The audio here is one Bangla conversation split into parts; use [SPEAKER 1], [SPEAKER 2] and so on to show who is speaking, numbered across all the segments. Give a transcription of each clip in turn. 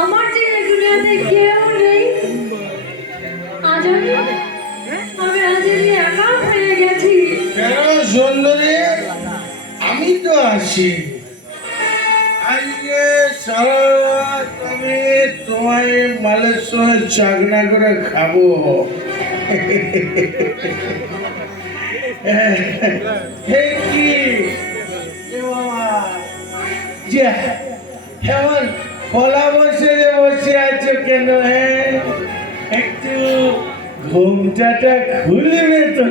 [SPEAKER 1] আমার যে দুনিয়াতে কেউ নেই, আজ আমি আমি আজ আমি একা হয়ে গেছি।
[SPEAKER 2] কেন সুন্দরী? আমি তো আছি। আজকে সারা রাত আমি তোমায় সঙ্গে চাকনা করে খাব। কি? যে এমন কলা বসে যে বসে আছো কেন হ্যাঁ একটু ঘুমটাটা খুলবে তো।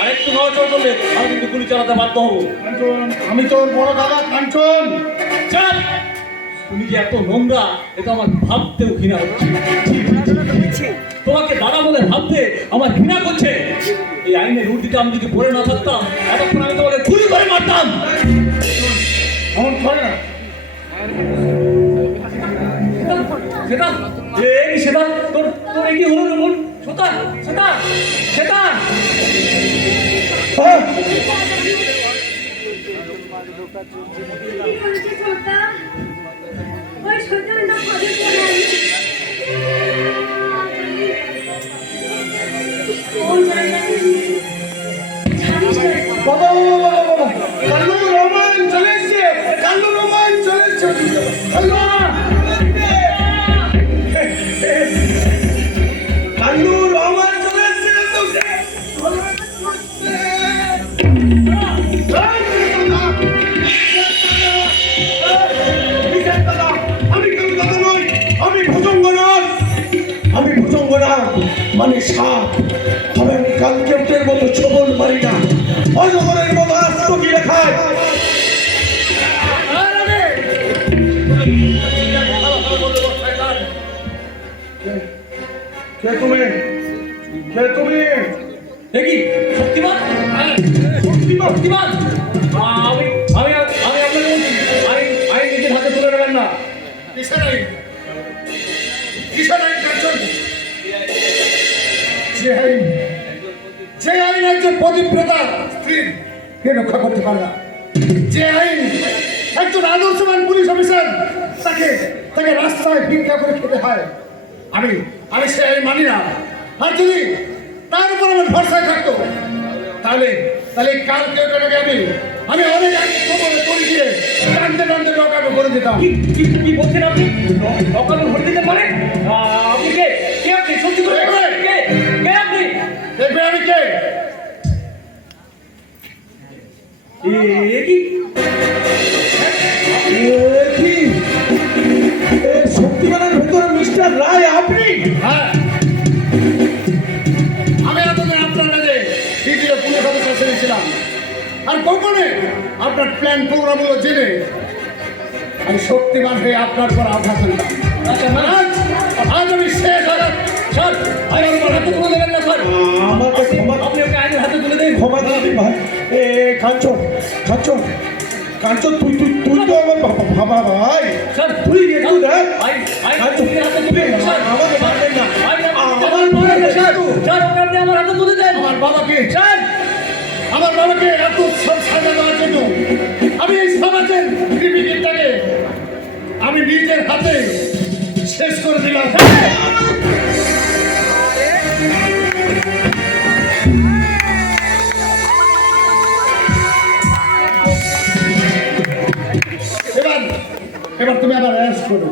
[SPEAKER 3] আরেকটু আমি কিন্তু গুলি চালাতে বাধ্য হব।
[SPEAKER 2] আমি তোর বড় দাদা কাঞ্চন।
[SPEAKER 3] চল! তুমি যে এত নোংরা এটা আমার ভাবতেও ঘৃণা হচ্ছে। তোমাকে দাদা বলে ভাবতে আমার ঘৃণা করছে। এই আইনের রুটিতে আমি যদি পড়ে না থাকতাম এতক্ষণ আমি তোমাকে গুলি করে মারতাম।
[SPEAKER 2] এমন করে না।
[SPEAKER 3] সেটা? এই সেটা? তোর তোর এ কি হলো রে বোন সেটা সেটা সেটা
[SPEAKER 2] হ্যাঁ,
[SPEAKER 1] কি করেছে ছোটদা ওই ছোটদা না
[SPEAKER 2] মানে সাপ। তবে আমি কালকেটের মতো ছবল মারি না অজগরের মতো রাস্ত গিয়ে খায় কে তুমি? কে তুমি?
[SPEAKER 3] দেখি শক্তিমান?
[SPEAKER 2] শক্তিমান?
[SPEAKER 3] শক্তিমান? আমি আমি আমি আপনাকে বলছি আমি আমি নিজের হাতে তুলে নেবেন না।
[SPEAKER 2] কিসের আইন? কিসের আইন? কাঞ্চন যে আইন যে আইন একজন পতিব্রতা স্ত্রীর কে রক্ষা করতে পারে না? যে আইন একজন আদর্শবান পুলিশ অফিসার তাকে তাকে রাস্তায় ভিক্ষা করে খেতে হয়। আমি আমি সে আইন মানি না। আর যদি তার উপর আমার ভরসায় থাকতো তাহলে তাহলে কালকে ওটাকে আমি আমি অনেক আগে খবরে করে দিয়ে টানতে টানতে লোকাকে করে দিতাম।
[SPEAKER 3] কি কি বলছেন আপনি? অকাল ভোট দিতে পারে? আপনি কে? কে আপনি? সত্যি করে
[SPEAKER 2] শক্তিমানের ভেতরে মিস্টার রায় আপনি হ্যাঁ আমি এতদিন আপনার কাছে দ্বিতীয় পুলিশ অফিসার ছিলাম আর গোপনে আপনার প্ল্যান প্রোগ্রামগুলো জেনে আমি শক্তিমান হয়ে আপনার পর আঘাত করলাম
[SPEAKER 3] আচ্ছা মানে
[SPEAKER 2] আজ আমি শেষ আঘাত
[SPEAKER 3] স্যার উপর হাতে তুলে দেবেন না স্যার
[SPEAKER 2] আমাকে ক্ষমা
[SPEAKER 3] আপনি ওকে আইনের হাতে তুলে দিন
[SPEAKER 2] ক্ষমা দিবি ভাই কাঞ্চন কাঞ্চন কাঞ্চন তুই তুই তুই তো আমার বাবা ভাই। তুই একটু দেখ। কাঞ্চন আমাকে মারবেন না। আমার
[SPEAKER 3] আপনি আমার হাতে তুলে দেন।
[SPEAKER 2] আমার বাবাকে।
[SPEAKER 3] স্যার
[SPEAKER 2] আমার বাবাকে এত সব সাজা দেওয়ার জন্য আমি এই সমাজের ক্রিমিনালটাকে আমি নিজের হাতে শেষ করে দিলাম। এবার এবার তুমি আবার অ্যারেস্ট করো